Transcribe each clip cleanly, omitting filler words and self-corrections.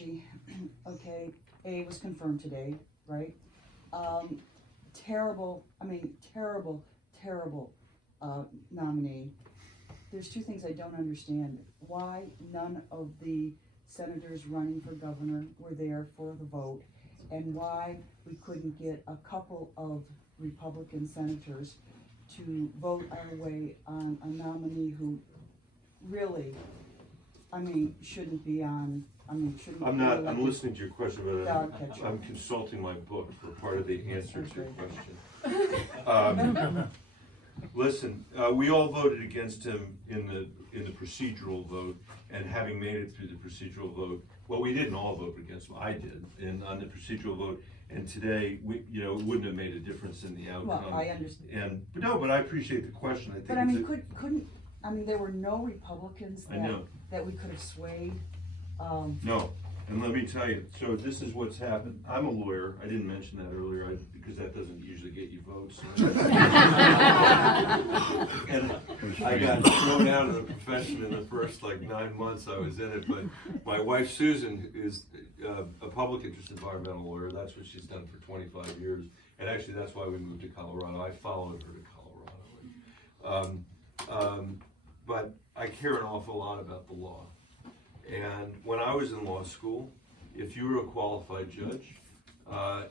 wishy-washy. Okay, A was confirmed today, right? Terrible nominee. There's two things I don't understand. Why none of the senators running for governor were there for the vote, and why we couldn't get a couple of Republican senators to vote our way on a nominee who really, shouldn't be on, shouldn't be elected. I'm listening to your question, but Dog catcher. I'm consulting my book for part of the answer to your question. Listen, we all voted against him in the procedural vote, and having made it through the procedural vote, well, we didn't all vote against him. I did, on the procedural vote. And today, it wouldn't have made a difference in the outcome. Well, I understand. But I appreciate the question. I think. But couldn't there were no Republicans I know. that we could have swayed. No, and let me tell you, so this is what's happened. I'm a lawyer. I didn't mention that earlier because that doesn't usually get you votes. And I got thrown out of the profession in the first 9 months I was in it, but my wife Susan is a public interest environmental lawyer. That's what she's done for 25 years. And actually that's why we moved to Colorado. I followed her to Colorado. But I care an awful lot about the law. And when I was in law school, if you were a qualified judge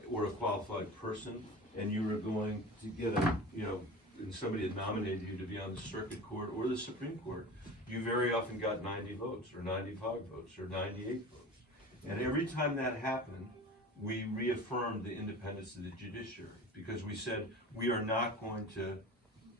or a qualified person, and you were going to get and somebody had nominated you to be on the circuit court or the Supreme Court, you very often got 90 votes or 95 votes or 98 votes. And every time that happened, we reaffirmed the independence of the judiciary, because we said we are not going to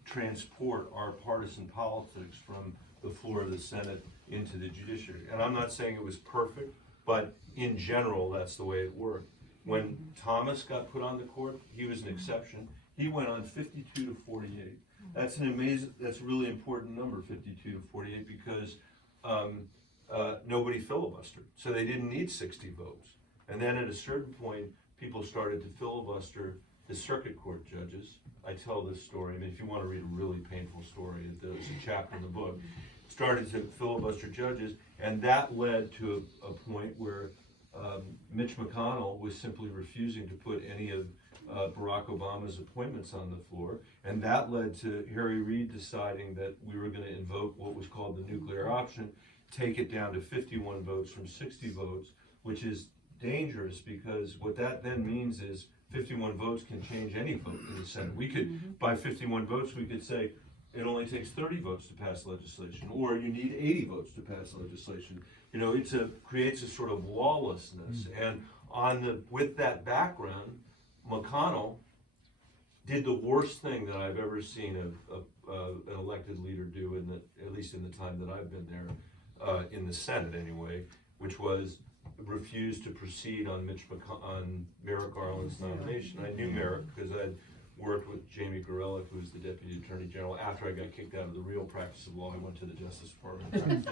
transport our partisan politics from the floor of the Senate into the judiciary. And I'm not saying it was perfect, but in general, that's the way it worked. When Thomas got put on the court, he was an exception. He went on 52 to 48. That's a really important number, 52 to 48, because nobody filibustered. So they didn't need 60 votes. And then at a certain point, people started to filibuster the circuit court judges. I tell this story, if you want to read a really painful story, there's a chapter in the book. Started to filibuster judges, and that led to a point where Mitch McConnell was simply refusing to put any of Barack Obama's appointments on the floor, and that led to Harry Reid deciding that we were going to invoke what was called the nuclear option, take it down to 51 votes from 60 votes, which is dangerous, because what that then means is 51 votes can change any vote in the Senate. We could, by 51 votes, we could say it only takes 30 votes to pass legislation, or you need 80 votes to pass legislation. Creates a sort of lawlessness. And with that background, McConnell did the worst thing that I've ever seen an elected leader do, at least in the time that I've been there, in the Senate anyway, which was refused to proceed on Merrick Garland's nomination. I knew Merrick because I'd worked with Jamie Gorelick, who was the Deputy Attorney General. After I got kicked out of the real practice of law, I went to the Justice Department.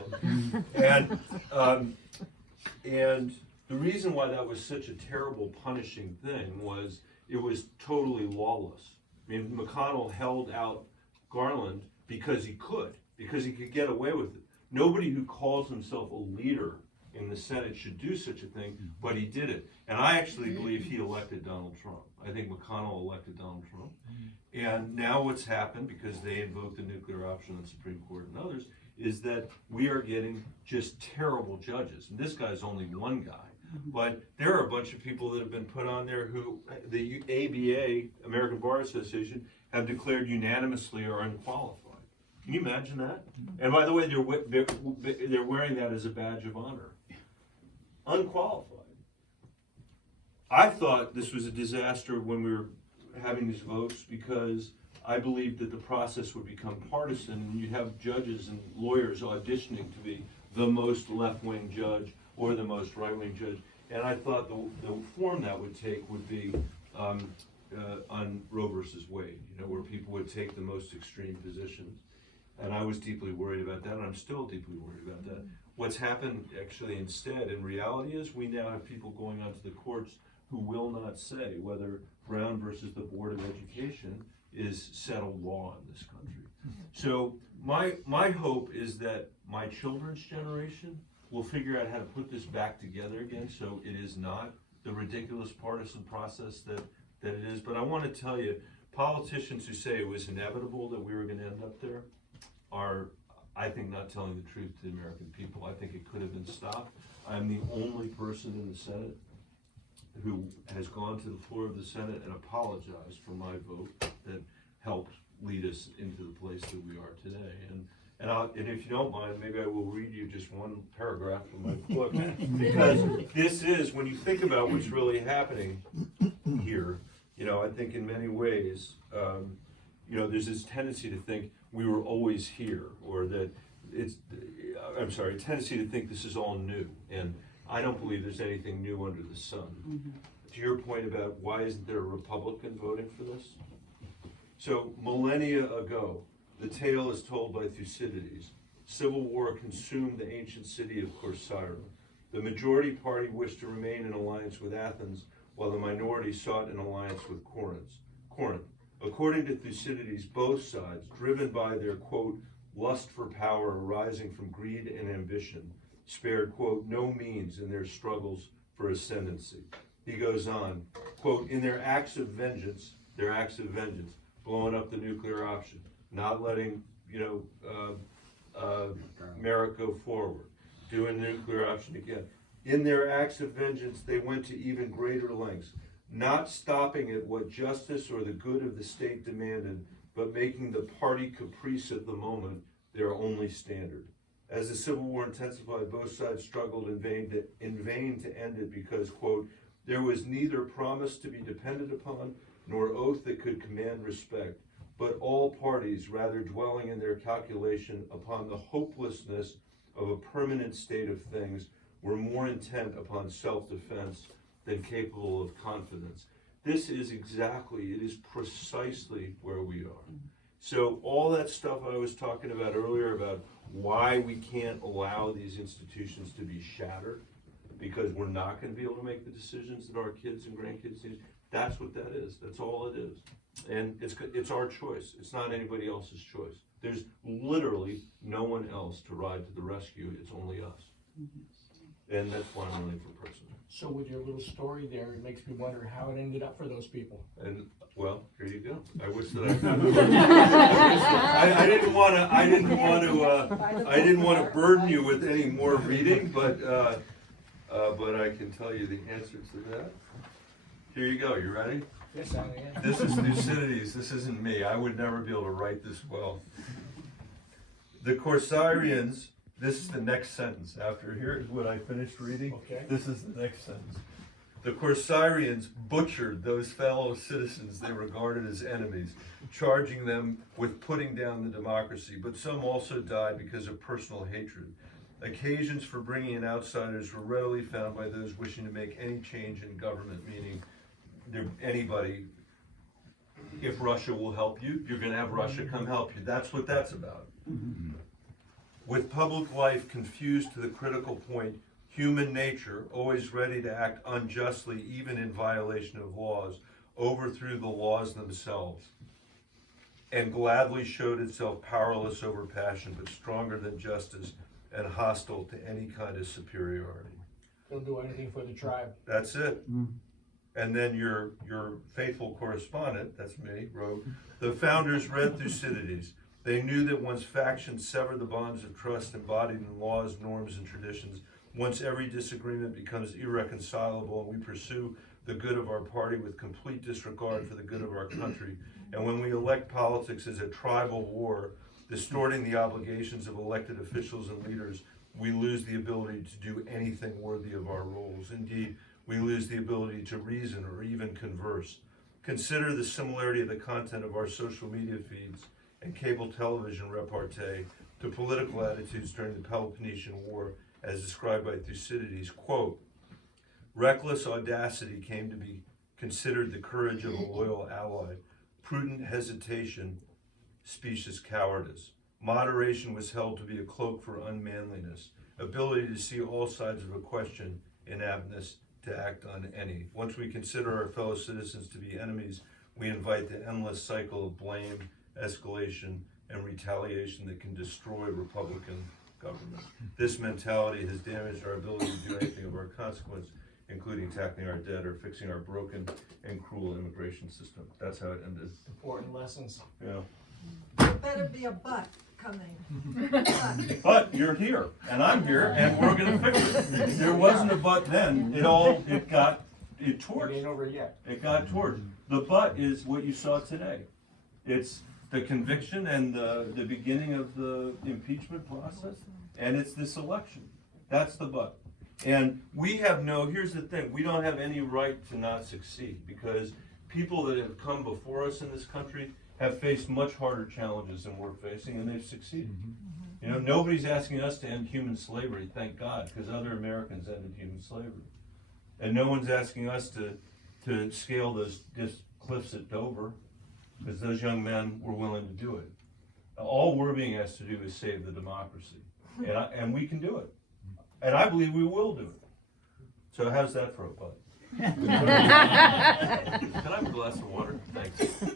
And the reason why that was such a terrible, punishing thing was it was totally lawless. McConnell held out Garland because he could get away with it. Nobody who calls himself a leader in the Senate should do such a thing, but he did it. And I actually believe he elected Donald Trump. I think McConnell elected Donald Trump. And now what's happened, because they invoked the nuclear option on the Supreme Court and others, is that we are getting just terrible judges. And this guy's only one guy. But there are a bunch of people that have been put on there who the ABA, American Bar Association, have declared unanimously are unqualified. Can you imagine that? And by the way, they're wearing that as a badge of honor. Unqualified. I thought this was a disaster when we were having these votes, because I believed that the process would become partisan, and you'd have judges and lawyers auditioning to be the most left-wing judge or the most right-wing judge. And I thought the form that would take would be on Roe versus Wade, where people would take the most extreme positions. And I was deeply worried about that, and I'm still deeply worried about that. What's happened actually instead, in reality, is we now have people going onto the courts who will not say whether Brown versus the Board of Education is settled law in this country. So my hope is that my children's generation we'll figure out how to put this back together again so it is not the ridiculous partisan process that it is. But I want to tell you, politicians who say it was inevitable that we were going to end up there are, I think, not telling the truth to the American people. I think it could have been stopped. I'm the only person in the Senate who has gone to the floor of the Senate and apologized for my vote that helped lead us into the place that we are today. And if you don't mind, maybe I will read you just one paragraph from my book, because this is, when you think about what's really happening here, you know, I think in many ways, you know, there's this tendency to think we were always here, or that a tendency to think this is all new. And I don't believe there's anything new under the sun. Mm-hmm. To your point about why isn't there a Republican voting for this? So millennia ago, the tale is told by Thucydides. Civil war consumed the ancient city of Corcyra. The majority party wished to remain in alliance with Athens, while the minority sought an alliance with Corinth. According to Thucydides, both sides, driven by their, quote, lust for power arising from greed and ambition, spared, quote, no means in their struggles for ascendancy. He goes on, quote, in their acts of vengeance, blowing up the nuclear option, not letting, Merrick go forward, doing the nuclear option again. In their acts of vengeance, they went to even greater lengths, not stopping at what justice or the good of the state demanded, but making the party caprice of the moment their only standard. As the Civil War intensified, both sides struggled in vain to end it because, quote, there was neither promise to be depended upon nor oath that could command respect, but all parties, rather dwelling in their calculation upon the hopelessness of a permanent state of things, were more intent upon self-defense than capable of confidence. This is precisely where we are. So all that stuff I was talking about earlier about why we can't allow these institutions to be shattered, because we're not going to be able to make the decisions that our kids and grandkids need, that's what that is. That's all it is. And it's our choice. It's not anybody else's choice. There's literally no one else to ride to the rescue. It's only us. Mm-hmm. And that's why I'm running for president. So with your little story there, it makes me wonder how it ended up for those people. And well, here you go. I wish that I didn't want to burden you with any more reading, but I can tell you the answer to that. Here you go. You ready? Yes, I am. This is Thucydides. This isn't me. I would never be able to write this well. The Corcyrians. This is the next sentence. After here's what I finished reading. Okay. This is the next sentence. The Corcyrians butchered those fellow citizens they regarded as enemies, charging them with putting down the democracy, but some also died because of personal hatred. Occasions for bringing in outsiders were readily found by those wishing to make any change in government, meaning anybody, if Russia will help you, you're going to have Russia come help you. That's what that's about. Mm-hmm. With public life confused to the critical point, human nature, always ready to act unjustly, even in violation of laws, overthrew the laws themselves and gladly showed itself powerless over passion, but stronger than justice and hostile to any kind of superiority. They'll do anything for the tribe. That's it. Mm. And then your faithful correspondent, that's me, wrote, the founders read Thucydides. They knew that once factions sever the bonds of trust embodied in laws, norms, and traditions, once every disagreement becomes irreconcilable and we pursue the good of our party with complete disregard for the good of our country, and when we elect politics as a tribal war, distorting the obligations of elected officials and leaders, we lose the ability to do anything worthy of our roles. Indeed, we lose the ability to reason or even converse. Consider the similarity of the content of our social media feeds and cable television repartee to political attitudes during the Peloponnesian War, as described by Thucydides. Quote, reckless audacity came to be considered the courage of a loyal ally, prudent hesitation, specious cowardice. Moderation was held to be a cloak for unmanliness, ability to see all sides of a question, inaptness to act on any. Once we consider our fellow citizens to be enemies, we invite the endless cycle of blame, escalation, and retaliation that can destroy Republican government. This mentality has damaged our ability to do anything of our consequence, including tackling our debt or fixing our broken and cruel immigration system. That's how it ended. Important lessons. Yeah. There better be a but coming. But you're here, and I'm here, and we're gonna fix it. There wasn't a but then, it got It torched. ain't over yet. It got torched. The but is what you saw today. It's the conviction and the beginning of the impeachment process, and it's this election. That's the but. And here's the thing, we don't have any right to not succeed, because people that have come before us in this country have faced much harder challenges than we're facing, and they've succeeded. You know, nobody's asking us to end human slavery, thank God, because other Americans ended human slavery. And no one's asking us to scale those cliffs at Dover, because those young men were willing to do it. All we're being asked to do is save the democracy, and we can do it. And I believe we will do it. So how's that for a bud? Can I have a glass of water? Thanks.